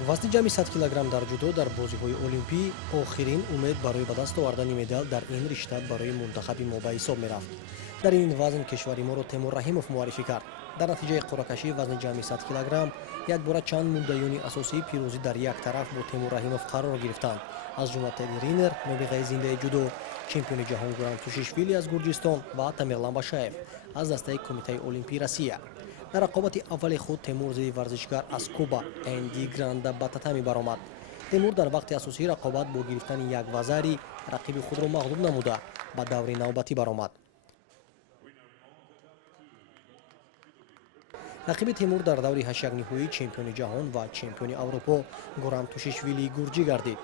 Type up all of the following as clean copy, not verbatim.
вазни ҷамъи 100 кг дар ҷудо дар бозиҳои олимпӣ охирин умед барои ба даст овардани медал дар ин ришта барои мунтахаби мо ба ҳисоб мерафт. дар ин вазн кишвари моро Темур Раҳимов муаррифӣ кард. дар натиҷаи қуръакашии вазни ҷамъи 100 кг якбора чанд муддаёни асосии пирӯзӣ дар як тараф бо Темур Раҳимов қарор гирифтанд, аз ҷумла Теди Ринер, нобиғаи зиндаи ҷудо, чемпиони ҷаҳон Гурам Тушишвили аз Гурҷистон ва Тамерлан Башаев аз дастаи Кумитаи Олимпии Россия. дар рақобати аввали худ Темур зидди варзишгар аз Куба Энди Гранда ба татами баромад. Темур дар вақти асосии рақобат бо гирифтани як вазари рақиби худро мағлуб намуда ба даври навбатӣ баромад. рақиби Темур дар даври ҳаштякниҳоӣ чемпиони ҷаҳон ва чемпиони Аврупо Гурам Тушишвили гурҷӣ гардид.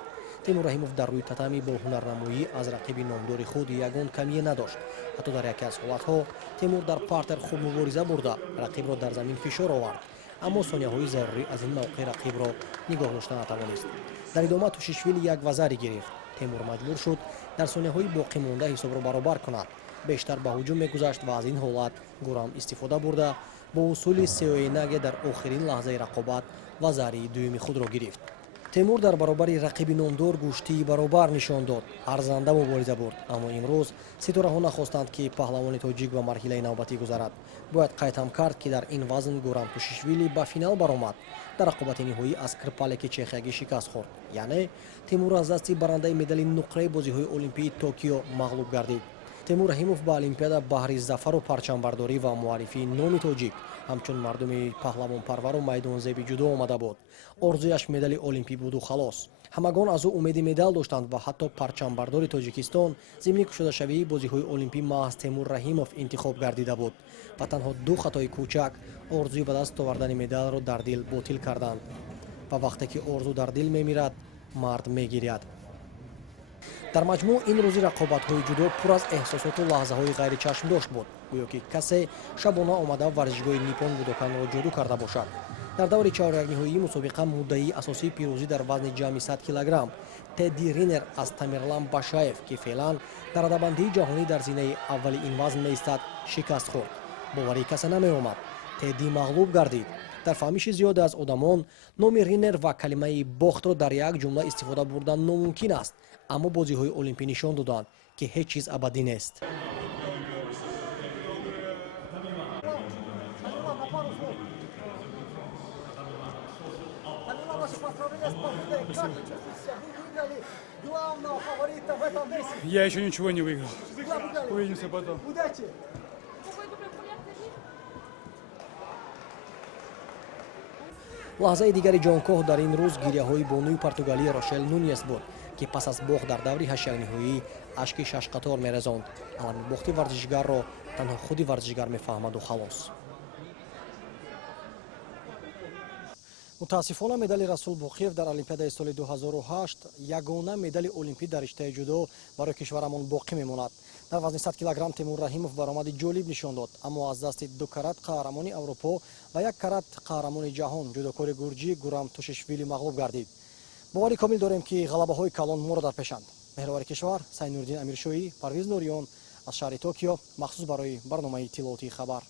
Темур Раҳимов дар рӯи татами бо ҳунарнамоӣ аз рақиби номдори худ ягон камие надошт. ҳатто дар яке аз ҳолатҳо Темур дар партер хуб мубориза бурда рақибро дар замин фишор овард, аммо сонияҳои зарурӣ аз ин мавқеъ рақибро нигоҳ дошта натавонист. дар идома Тушишвили як вазари гирифт. Темур маҷбур шуд дар сонияҳои боқимонда ҳисобро баробар кунад. бештар ба ҳуҷум мегузашт ва аз ин ҳолат Гурам истифода бурда бо усули сеоенаге дар охирин лаҳзаи рақобат вазари дуюми худро гирифт. Темур дар баробари рақиби номдор гӯштии баробар нишон дод, арзанда мубориза бурд, аммо имрӯз ситораҳо нахостанд ки паҳлавони тоҷик ба марҳилаи навбатӣ гузарад. бояд қайд кард ки дар ин вазн Гурам Тушишвили ба финал баромад, дар рақобати ниҳоӣ аз Крпалеки чехиягӣ шикаст хӯрд. яъне Темур аз дасти барандаи медали нуқраи бозиҳои олимпии Токио мағлуб гардид. Темур Раҳимов ба Олимпиада баҳри зафару парчамбардорӣ ва муаррифии номи тоҷик ҳамчун мардуми паҳлавонпарвару майдонзеби ҷудо омада буд. орзуяш медали олимпӣ буду халос. ҳамагон аз ӯ умеди медал доштанд ва ҳатто парчамбардори Тоҷикистон зимни кушодашавии бозиҳои олимпӣ маҳз Темур Раҳимов интихоб гардида буд ва танҳо ду хатои кӯчак орзуи ба даст овардани медалро дар дил ботил карданд. ва вақте ки орзу дар дил мемирад, мард мегиряд. дар маҷмӯъ ин рӯзи рақобатҳои ҷудо пур аз эҳсосоту лаҳзаҳои ғайричашмдошт буд, гӯё ки касе шабона омада варзишгоҳи Ниппон Будоканро ҷодӯ карда бошад. дар даври чаҳорякниҳоии мусобиқа муддаии асосии пирӯзӣ дар вазни ҷамъи 100 кг Теди Ринер аз Тамерлан Башаев, ки феълан дар радабандии ҷаҳонӣ дар зинаи аввали ин вазн меистад, шикаст хӯрд. боварӣ касе намеомад. Теди мағлуб гардид. дар фаҳмиши зиёда аз одамон номи Ринер ва калимаи бохтро дар як ҷумла истифода бурдан номумкин аст, аммо бозиҳои олимпӣ нишон доданд ки ҳеҷ чиз абадӣ нест. Я еще ничего не выиграл. Увидимся потом. Удачи! лаҳзаи дигари ҷонкоҳ дар ин рӯз гиряҳои бонуи Португалия Рошел Нуньес буд, ки пас аз бох дар даври ҳаштякниҳоӣ ашки шашқатор мерезонд. алами бохти варзишгарро танҳо худи варзишгар мефаҳмаду халос. мутаассифона медали Расул Боқиев дар Олимпиадаи соли 2008 ягона медали олимпӣ дар риштаи ҷудо барои кишварамон боқӣ мемонад. дар вазни 100 кг Темур Раҳимов баромади ҷолиб нишон дод, аммо аз дасти 2 карат қаҳрамони Аврупо ва 1 карат қаҳрамони ҷаҳон ҷудокори гурҷӣ Гурам Тушишвили мағлуб гардид. боварӣ комил дорем ки ғалабаҳои калон моро дар пешанд. меҳрувари кишвар Сайнурддин Амиршоӣ, Парвиз Нуриён аз шаҳри Токио махсус барои барномаи иттилоотии хабар.